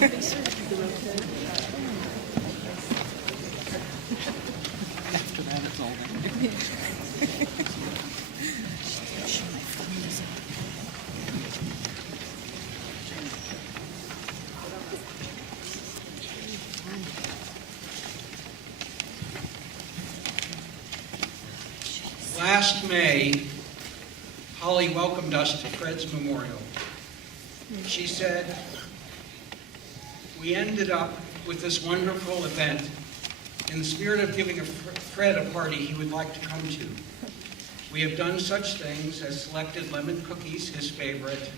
After that, it's all Last May, Holly welcomed us to Fred's memorial. She said, "We ended up with this wonderful event in the spirit of giving Fred a party he would like to come to. We have done such things as selected lemon cookies, his favorite,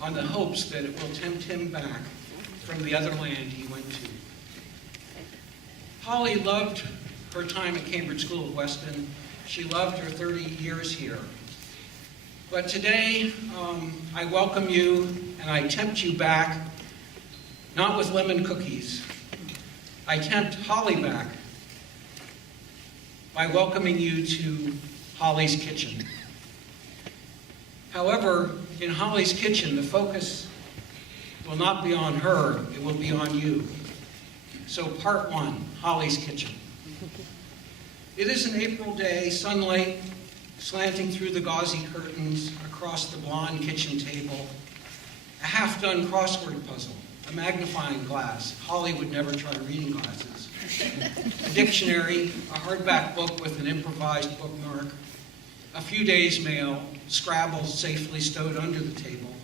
on the hopes that it will tempt him back from the other land he went to." Holly loved her time at Cambridge School of Weston. She loved her 30 years here. But today, I welcome you and I tempt you back, not with lemon cookies. I tempt Holly back by welcoming you to Holly's Kitchen. However, in Holly's Kitchen, the focus will not be on her, it will be on you. So part one, Holly's Kitchen. It is an April day, sunlight slanting through the gauzy curtains across the blonde kitchen table, a half-done crossword puzzle, a magnifying glass. Holly would never try reading glasses. A dictionary, a hardback book with an improvised bookmark, a few days' mail, Scrabble safely stowed under the table.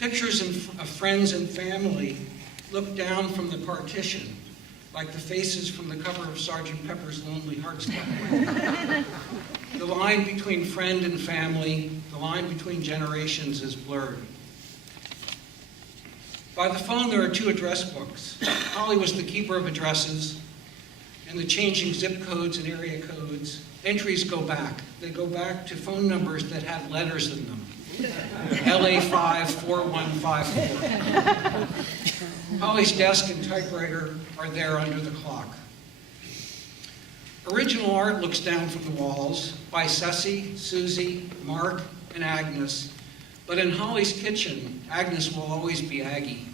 Pictures of friends and family look down from the partition, like the faces from the cover of Sgt. Pepper's Lonely Hearts Club. The line between friend and family, the line between generations is blurred. By the phone, there are 2 address books. Holly was the keeper of addresses, and the changing zip codes and area codes. Entries go back. They go back to phone numbers that had letters in them. LA54154. Holly's desk and typewriter are there under the clock. Original art looks down from the walls by Ceci, Susie, Mark, and Agnes. But in Holly's Kitchen, Agnes will always be Aggie.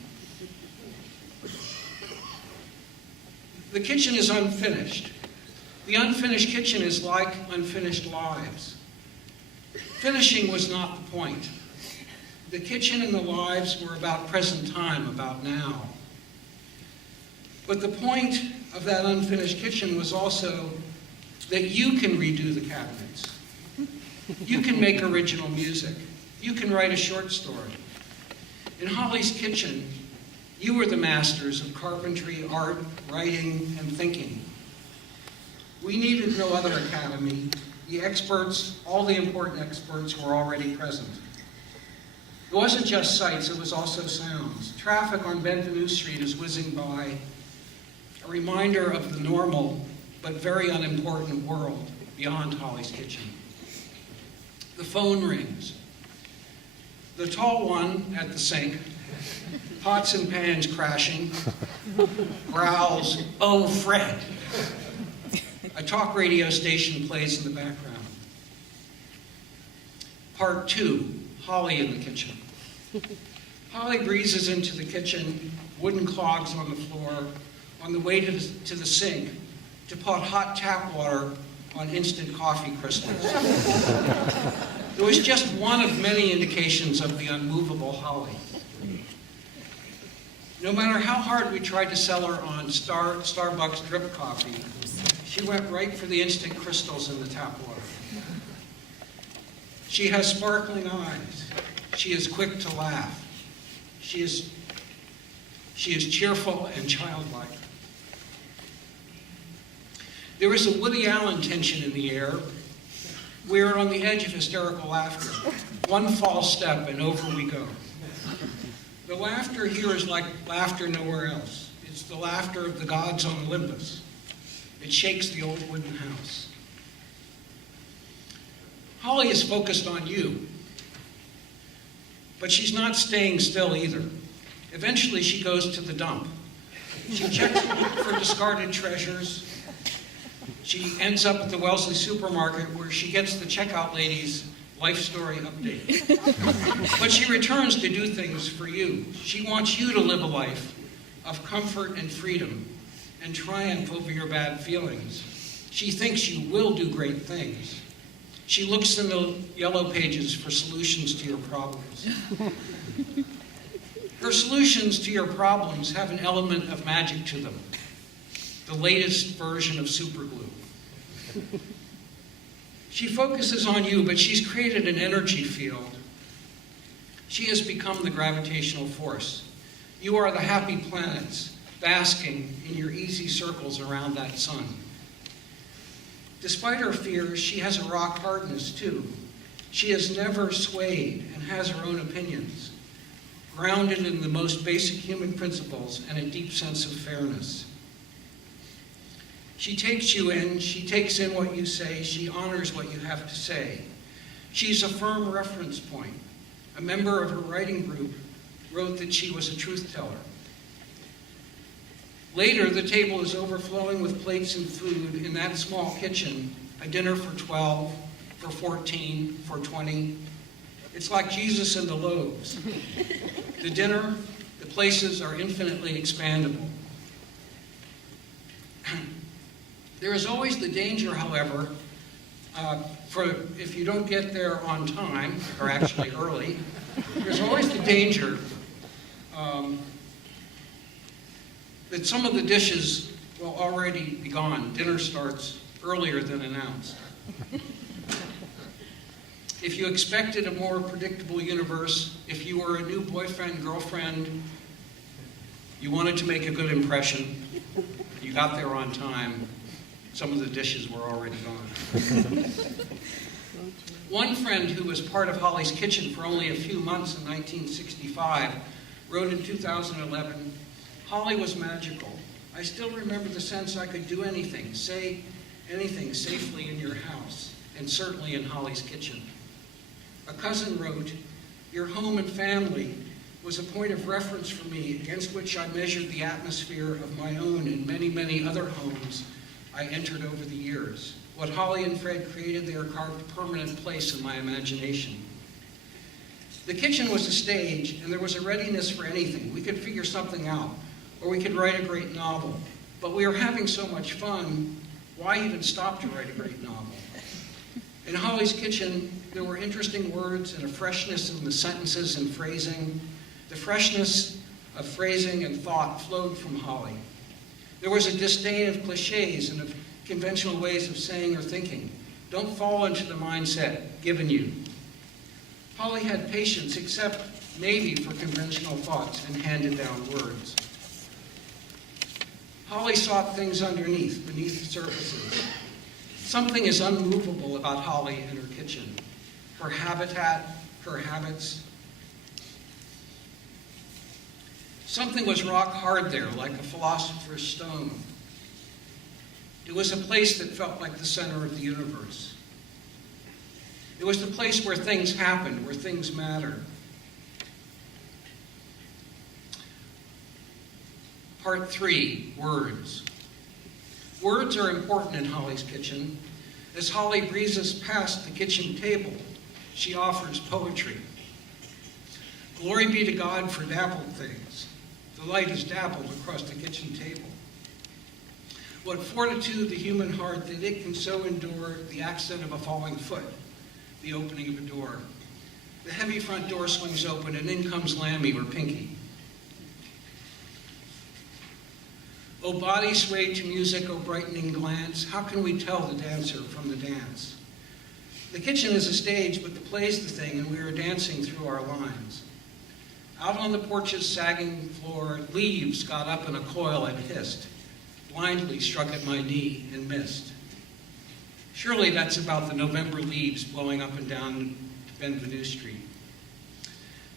The kitchen is unfinished. The unfinished kitchen is like unfinished lives. Finishing was not the point. The kitchen and the lives were about present time, about now. But the point of that unfinished kitchen was also that you can redo the cabinets. You can make original music. You can write a short story. In Holly's Kitchen, you were the masters of carpentry, art, writing, and thinking. We needed no other academy. The experts, all the important experts, were already present. It wasn't just sights, it was also sounds. Traffic on Benvenue Street is whizzing by, a reminder of the normal but very unimportant world beyond Holly's Kitchen. The phone rings. The tall one at the sink, pots and pans crashing, growls, "Oh, Fred." A talk radio station plays in the background. Part 2, Holly in the kitchen. Holly breezes into the kitchen, wooden clogs on the floor, on the way to the sink to pot hot tap water on instant coffee crystals. It was just one of many indications of the unmovable Holly. No matter how hard we tried to sell her on Starbucks drip coffee, she went right for the instant crystals in the tap water. She has sparkling eyes. She is quick to laugh. She is cheerful and childlike. There is a Woody Allen tension in the air. We are on the edge of hysterical laughter. One false step and over we go. The laughter here is like laughter nowhere else. It's the laughter of the gods on Olympus. It shakes the old wooden house. Holly is focused on you, but she's not staying still either. Eventually she goes to the dump. She checks for discarded treasures. She ends up at the Wellesley supermarket where she gets the checkout ladies Life story update. But she returns to do things for you. She wants you to live a life of comfort and freedom and triumph over your bad feelings. She thinks you will do great things. She looks in the yellow pages for solutions to your problems. Her solutions to your problems have an element of magic to them, the latest version of superglue. She focuses on you, but she's created an energy field. She has become the gravitational force. You are the happy planets, basking in your easy circles around that sun. Despite her fears, she has a rock hardness too. She has never swayed and has her own opinions, grounded in the most basic human principles and a deep sense of fairness. She takes you in, she takes in what you say, she honors what you have to say. She's a firm reference point. A member of her writing group wrote that she was a truth teller. Later, the table is overflowing with plates and food in that small kitchen, a dinner for 12, for 14, for 20. It's like Jesus and the loaves. The dinner, the places are infinitely expandable. There is always the danger, however, if you don't get there on time, or actually early, there's always the danger that some of the dishes will already be gone. Dinner starts earlier than announced. If you expected a more predictable universe, if you were a new boyfriend, girlfriend, you wanted to make a good impression, you got there on time, some of the dishes were already gone. One friend who was part of Holly's Kitchen for only a few months in 1965 wrote in 2011, "Holly was magical. I still remember the sense I could do anything, say anything safely in your house, and certainly in Holly's Kitchen." A cousin wrote, "Your home and family was a point of reference for me against which I measured the atmosphere of my own and many, many other homes I entered over the years. What Holly and Fred created there carved a permanent place in my imagination." The kitchen was a stage, and there was a readiness for anything. We could figure something out, or we could write a great novel. But we were having so much fun, why even stop to write a great novel? In Holly's Kitchen, there were interesting words and a freshness in the sentences and phrasing. The freshness of phrasing and thought flowed from Holly. There was a disdain of cliches and of conventional ways of saying or thinking. Don't fall into the mindset given you. Holly had patience, except maybe for conventional thoughts and handed down words. Holly sought things beneath the surfaces. Something is unmovable about Holly and her kitchen. Her habitat, her habits. Something was rock hard there, like a philosopher's stone. It was a place that felt like the center of the universe. It was the place where things happened, where things mattered. Part 3, words. Words are important in Holly's Kitchen. As Holly breezes past the kitchen table, she offers poetry. Glory be to God for dappled things. The light is dappled across the kitchen table. What fortitude the human heart that it can so endure the accent of a falling foot, the opening of a door. The heavy front door swings open and in comes Lammy or Pinky. O body swayed to music, O brightening glance, how can we tell the dancer from the dance? The kitchen is a stage, but the play's the thing, and we are dancing through our lines. Out on the porch's sagging floor, leaves got up in a coil and hissed, blindly struck at my knee and missed. Surely that's about the November leaves blowing up and down Benvenue Street.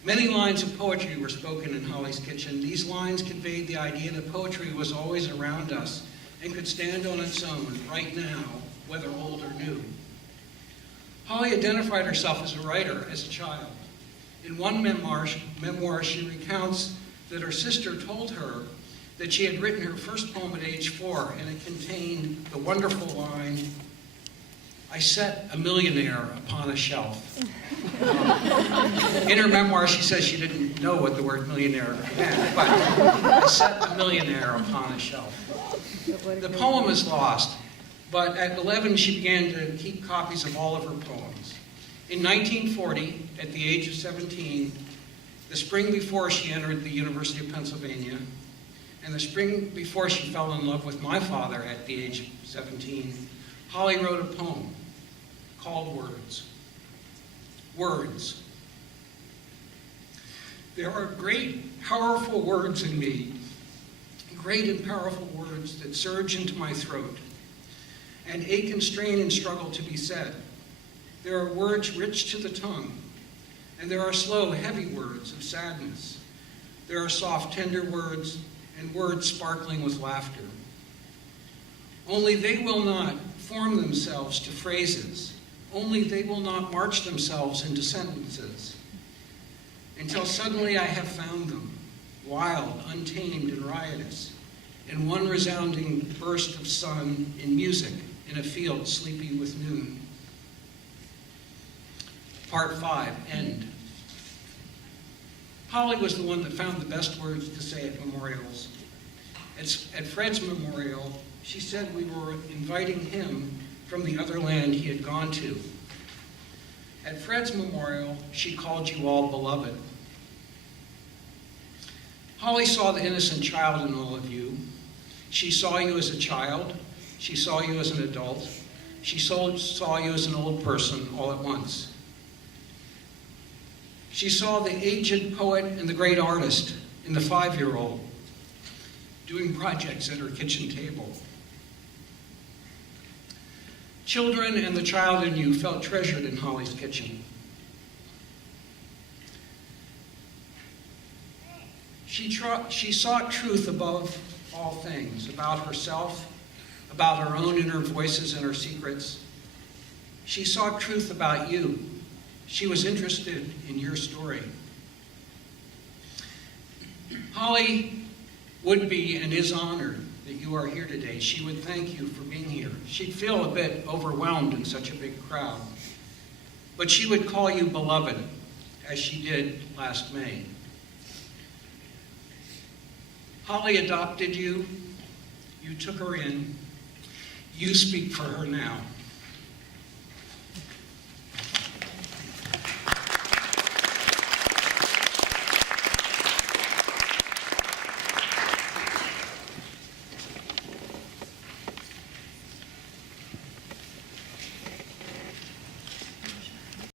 Many lines of poetry were spoken in Holly's Kitchen. These lines conveyed the idea that poetry was always around us and could stand on its own right now, whether old or new. Holly identified herself as a writer as a child. In one memoir, she recounts that her sister told her that she had written her first poem at age 4, and it contained the wonderful line, I set a millionaire upon a shelf. In her memoir, she says she didn't know what the word millionaire meant, but I set a millionaire upon a shelf. The poem is lost, but at 11 she began to keep copies of all of her poems. In 1940, at the age of 17, the spring before she entered the University of Pennsylvania, and the spring before she fell in love with my father at the age of 17, Holly wrote a poem called Words. Words. There are great, powerful words in me, great and powerful words that surge into my throat and ache and strain and struggle to be said. There are words rich to the tongue, and there are slow, heavy words of sadness. There are soft, tender words and words sparkling with laughter. Only they will not form themselves to phrases. Only they will not march themselves into sentences. Until suddenly I have found them, wild, untamed, and riotous, in one resounding burst of sun, in music, in a field sleepy with noon. Part 5, End. Holly was the one that found the best words to say at memorials. At Fred's memorial, she said we were inviting him from the other land he had gone to. At Fred's memorial, she called you all beloved. Holly saw the innocent child in all of you. She saw you as a child. She saw you as an adult. She saw you as an old person all at once. She saw the aged poet and the great artist in the 5-year-old doing projects at her kitchen table. Children and the child in you felt treasured in Holly's kitchen. She sought truth above all things, about herself, about her own inner voices and her secrets. She sought truth about you. She was interested in your story. Holly would be and is honored that you are here today. She would thank you for being here. She'd feel a bit overwhelmed in such a big crowd. But she would call you beloved, as she did last May. Holly adopted you. You took her in. You speak for her now.